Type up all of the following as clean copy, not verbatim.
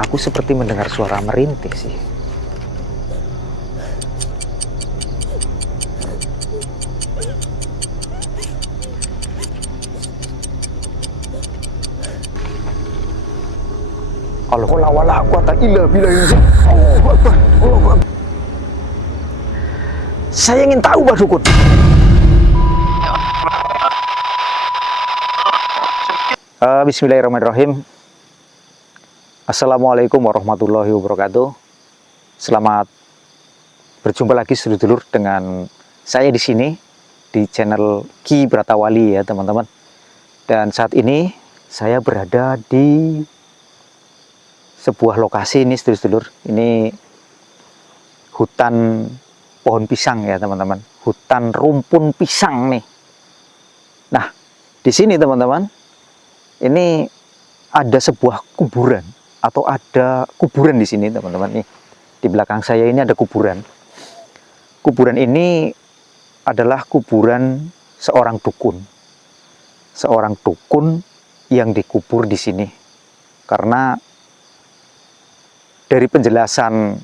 Aku seperti mendengar suara merintih sih. Allahu wala quwata illa billah. Allahu Akbar. Allahu Akbar. Saya ingin tahu, Pak Dukun. Bismillahirrahmanirrahim. Assalamualaikum warahmatullahi wabarakatuh. Selamat berjumpa lagi sedulur dengan saya di sini di channel Ki Bratawali ya teman-teman. Dan saat ini saya berada di sebuah lokasi ini sedulur. Ini hutan pohon pisang ya teman-teman. Hutan rumpun pisang nih. Nah, di sini teman-teman, ini ada sebuah kuburan atau ada kuburan di sini teman-teman nih. Di belakang saya ini ada kuburan. Kuburan ini adalah kuburan seorang dukun. Seorang dukun yang dikubur di sini. Karena dari penjelasan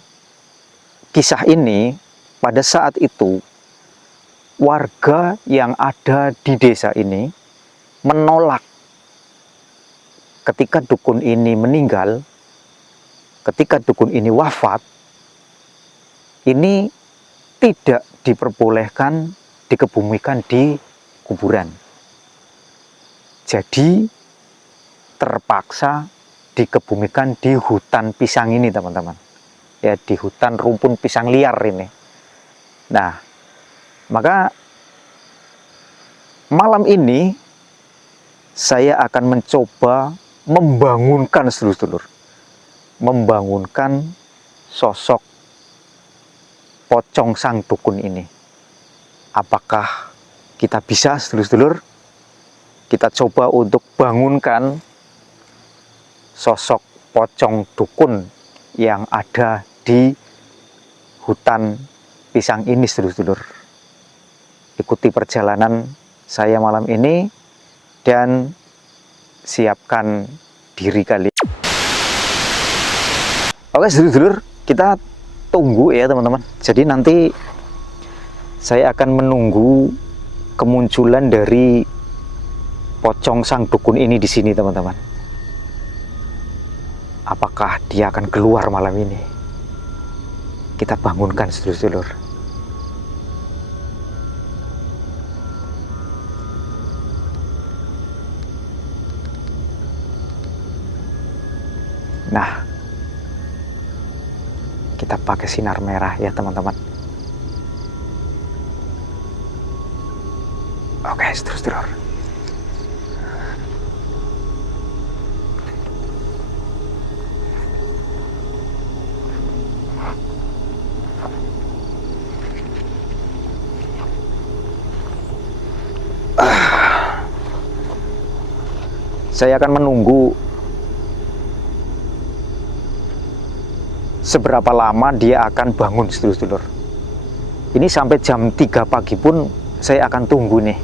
kisah ini, pada saat itu warga yang ada di desa ini menolak ketika dukun ini meninggal, ketika dukun ini wafat, ini tidak diperbolehkan dikebumikan di kuburan. Jadi terpaksa dikebumikan di hutan pisang ini teman-teman. Ya, di hutan rumpun pisang liar ini. Nah, maka malam ini saya akan mencoba membangunkan sedulur-sedulur, membangunkan sosok pocong sang dukun ini. Apakah kita bisa sedulur-sedulur? Kita coba untuk bangunkan sosok pocong dukun yang ada di hutan pisang ini sedulur-sedulur. Ikuti perjalanan saya malam ini dan siapkan diri kalian. Oke sedulur-sedulur, kita tunggu ya teman-teman. Jadi nanti saya akan menunggu kemunculan dari pocong sang dukun ini di sini teman-teman. Apakah dia akan keluar malam ini? Kita bangunkan sedulur-sedulur. Nah, kita pakai sinar merah ya teman-teman. Oke sedulur-sedulur. Saya akan menunggu seberapa lama dia akan bangun sedulur-sedulur. Ini sampai jam 3 pagi pun saya akan tunggu nih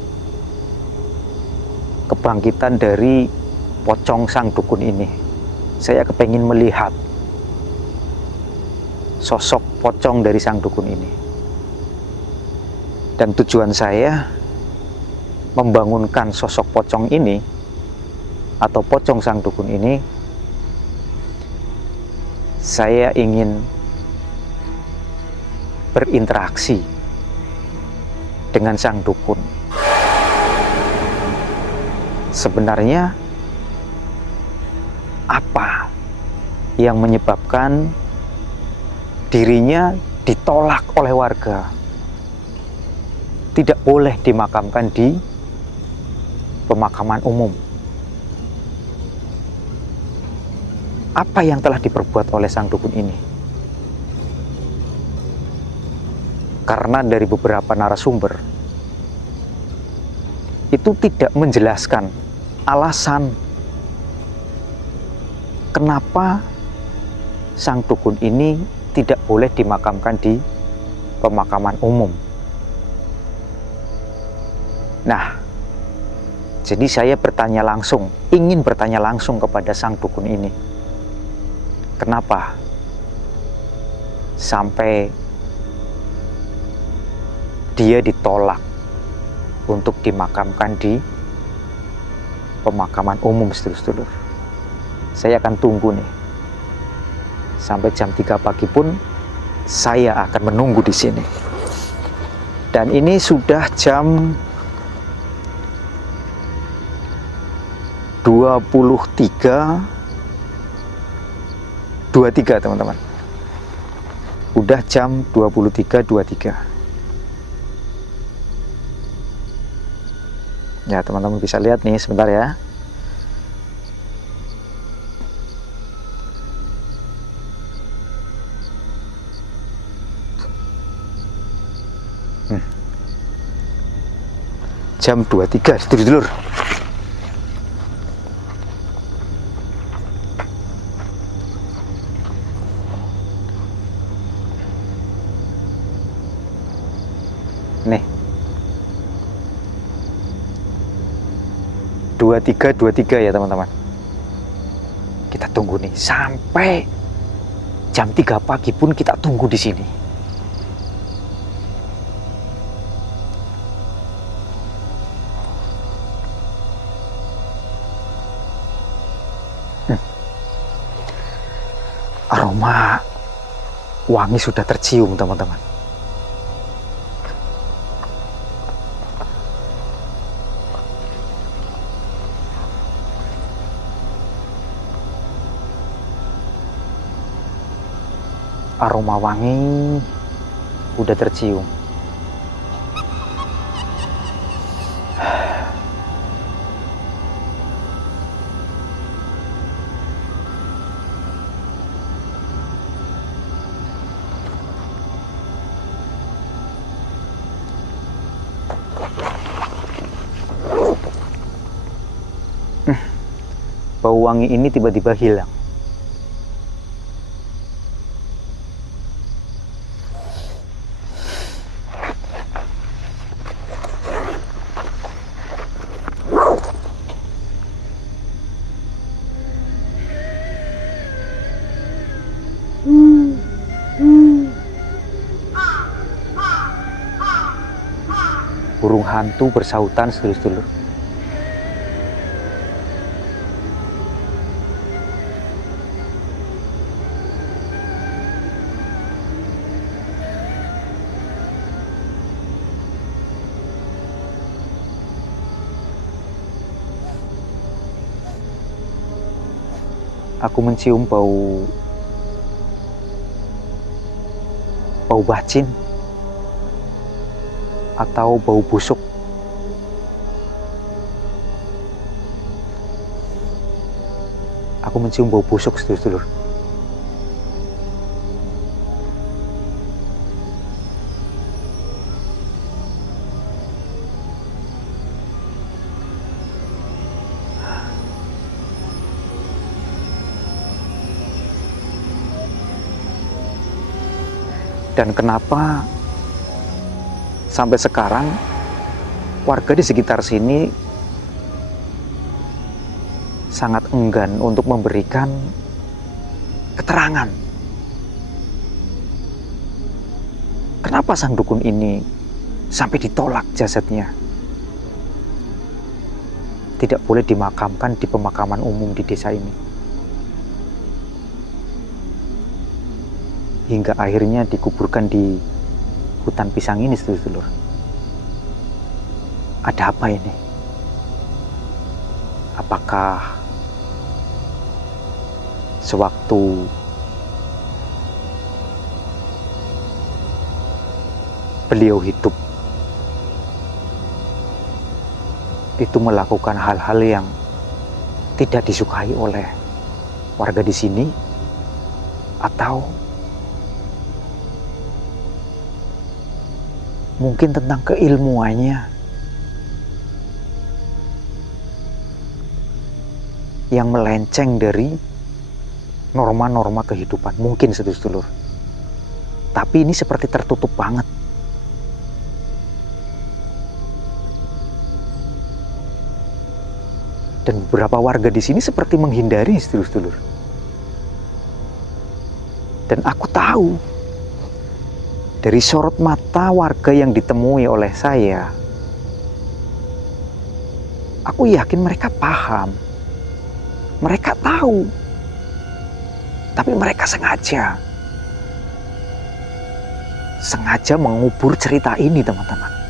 kebangkitan dari pocong sang dukun ini. Saya kepengen melihat sosok pocong dari sang dukun ini. Dan tujuan saya membangunkan sosok pocong ini atau pocong sang dukun ini, saya ingin berinteraksi dengan sang dukun. Sebenarnya apa yang menyebabkan dirinya ditolak oleh warga, tidak boleh dimakamkan di pemakaman umum? Apa yang telah diperbuat oleh sang dukun ini? Karena dari beberapa narasumber itu tidak menjelaskan alasan kenapa sang dukun ini tidak boleh dimakamkan di pemakaman umum. Nah, jadi saya bertanya langsung, ingin bertanya langsung kepada sang dukun ini. Kenapa sampai dia ditolak untuk dimakamkan di pemakaman umum, sedulur-sedulur? Saya akan tunggu nih. Sampai jam 3 pagi pun saya akan menunggu di sini. Dan ini sudah jam 23.23, teman-teman. Udah jam 23.23. Ya, teman-teman bisa lihat nih sebentar ya. Jam 23, sedulur-sedulur. Nih. 23.23 ya, teman-teman. Kita tunggu nih sampai jam 3 pagi pun kita tunggu di sini. Aroma wangi sudah tercium, teman-teman. Aroma wangi udah tercium. Bau wangi ini tiba-tiba hilang. Burung hantu bersahutan, sedulur-sedulur. Aku mencium bau bacin atau bau busuk. Aku mencium bau busuk, sedulur-sedulur. Dan kenapa sampai sekarang warga di sekitar sini sangat enggan untuk memberikan keterangan? Kenapa sang dukun ini sampai ditolak jasadnya? Tidak boleh dimakamkan di pemakaman umum di desa ini. Hingga akhirnya dikuburkan di hutan pisang ini, sedulur-sedulur. Ada apa ini? Apakah sewaktu beliau hidup itu melakukan hal-hal yang tidak disukai oleh warga di sini, atau mungkin tentang keilmuannya yang melenceng dari norma-norma kehidupan, mungkin, sedulur-sedulur. Tapi ini seperti tertutup banget. Dan beberapa warga di sini seperti menghindari, sedulur-sedulur. Dan aku tahu dari sorot mata warga yang ditemui oleh saya, aku yakin mereka paham, mereka tahu, tapi mereka sengaja mengubur cerita ini, teman-teman.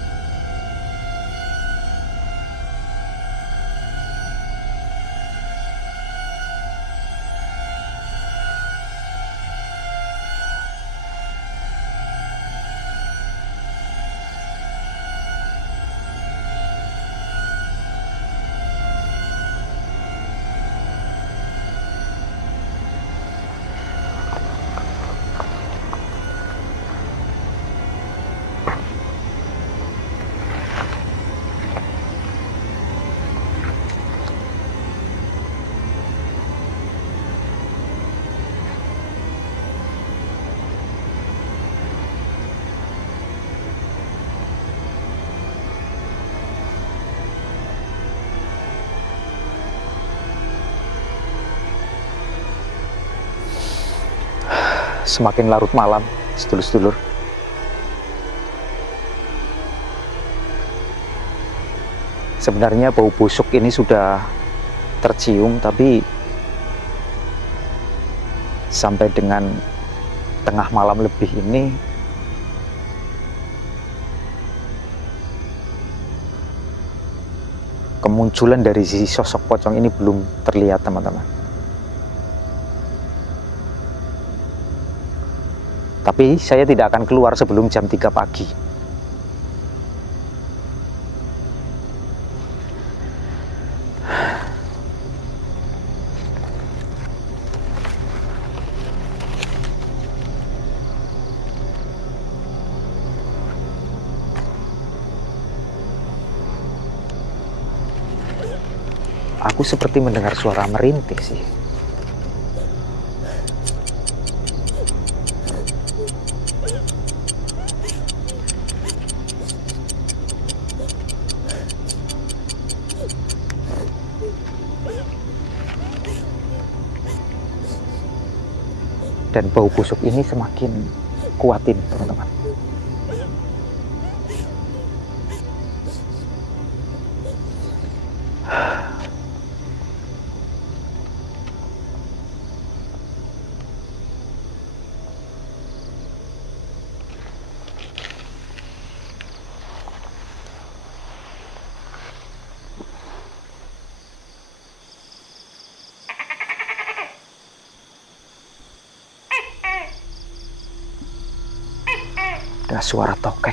Semakin larut malam, sedulur-sedulur, sebenarnya bau busuk ini sudah tercium, tapi sampai dengan tengah malam lebih ini kemunculan dari sisi sosok pocong ini belum terlihat, teman-teman. Tapi saya tidak akan keluar sebelum jam 3 pagi. Aku seperti mendengar suara merintih sih. Dan bau busuk ini semakin kuatin, teman-teman. Ada suara tokek.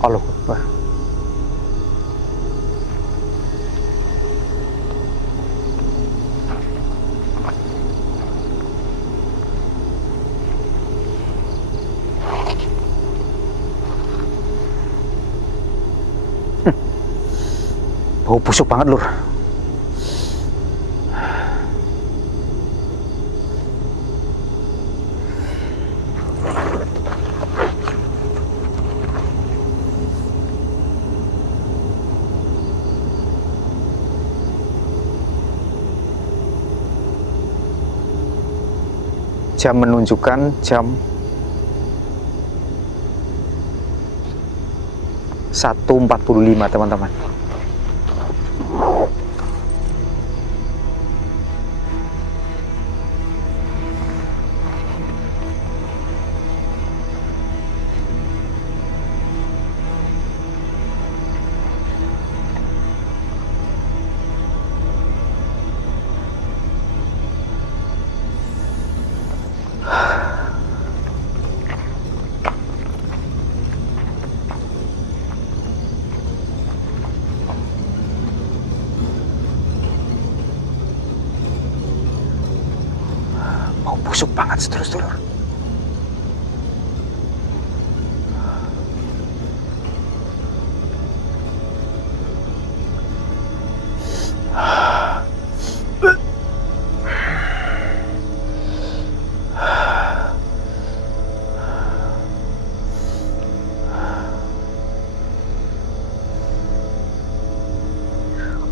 Allahu Akbar. Bau busuk banget, Lur. Jam menunjukkan jam 1.45, teman-teman. masuk banget sedulur-sedulur.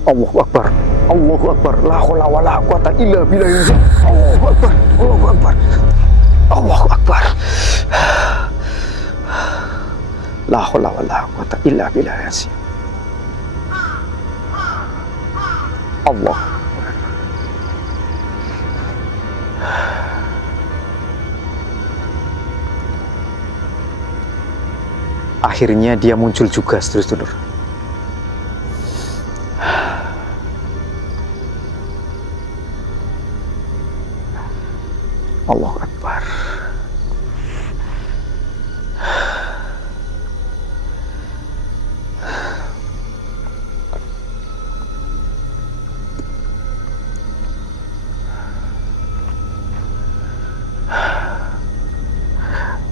Allahu Akbar, Allahu Akbar, la haula wala quwata illa billah. Allahu Akbar, Allahu Akbar, Allahu Akbar. La haula wala quwata illa billah. Allah. Akhirnya dia muncul juga, sedulur-sedulur. Allahu Akbar.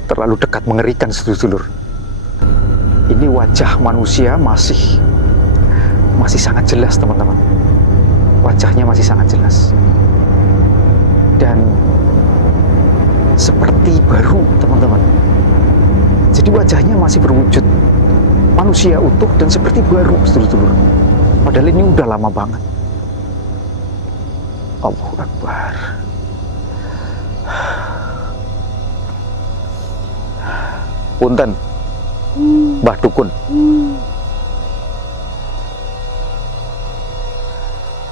Terlalu dekat, mengerikan, sedulur-sedulur. Ini wajah manusia masih sangat jelas, teman-teman. Wajahnya masih sangat jelas. Dan seperti baru, teman-teman. Jadi wajahnya masih berwujud manusia utuh dan seperti baru, sedulur-sedulur. Padahal ini udah lama banget. Allahu Akbar. Punten, Mbah Dukun.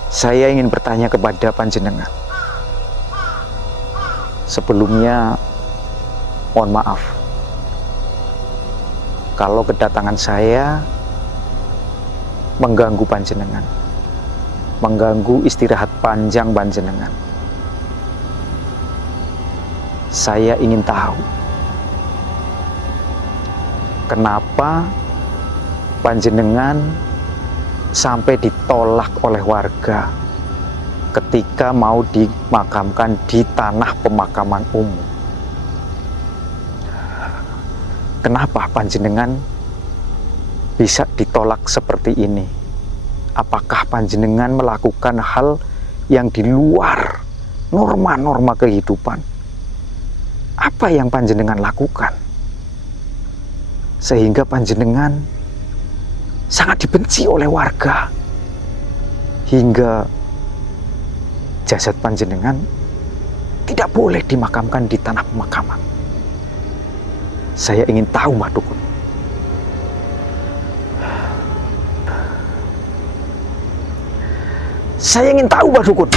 Saya ingin bertanya kepada panjenengan. Sebelumnya, mohon maaf kalau kedatangan saya mengganggu panjenengan, mengganggu istirahat panjang panjenengan. Saya ingin tahu kenapa panjenengan sampai ditolak oleh warga ketika mau dimakamkan di tanah pemakaman umum. Kenapa panjenengan bisa ditolak seperti ini? Apakah panjenengan melakukan hal yang di luar norma-norma kehidupan? Apa yang panjenengan lakukan sehingga panjenengan sangat dibenci oleh warga hingga jasad panjenengan tidak boleh dimakamkan di tanah pemakaman? Saya ingin tahu, Mbah Dukun. Saya ingin tahu, Mbah Dukun.